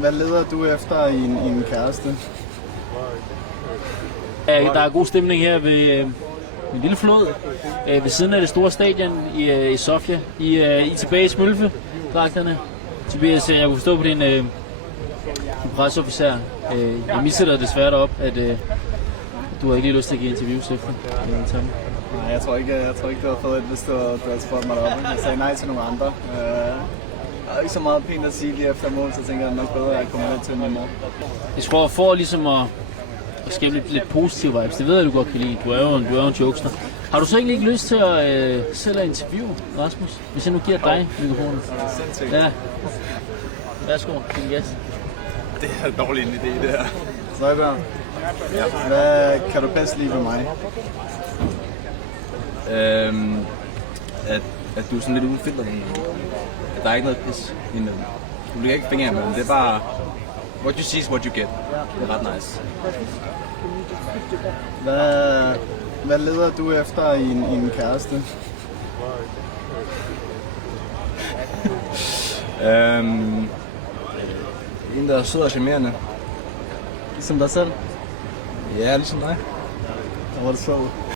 Hvad leder du efter i en kæreste? Der er god stemning her ved en lille flod ved siden af det store stadion i Sofia. I er tilbage i smølfedragterne. Tobias, jeg kunne forstå på din presseofficer. Jeg missede dig desværre op, at du har ikke lige lyst til at give interviews efter. Nej, jeg tror ikke, det var fedt, hvis du havde spurgt mig deroppe. Jeg sagde nej til nogle andre. Jeg har ikke så meget pænt at sige lige efter mål, så tænker jeg nok bedre, at jeg kommer lidt til min mor. Jeg tror, for ligesom at skabe lidt positive vibes, det ved jeg, du godt kan lide. Du er jo en jokester. Har du så egentlig ikke lyst til at selv interview, Rasmus? Hvis jeg nu giver dig mikrofonen. Sindssygt. Ja. Værsgo, din gæst. Det er en dårlig idé, det her. Søjbjørn, hvad kan du bedst lide ved mig? At du er sådan lidt uden filter. At der er ikke noget pis imellem. Du lægger ikke fingre imellem. Det er bare, what you see is what you get. Det er ret nice. Hvad leder du efter i en kæreste? En, der er sød og charmerende. Ligesom dig selv? Ja, ligesom dig. Der var det så.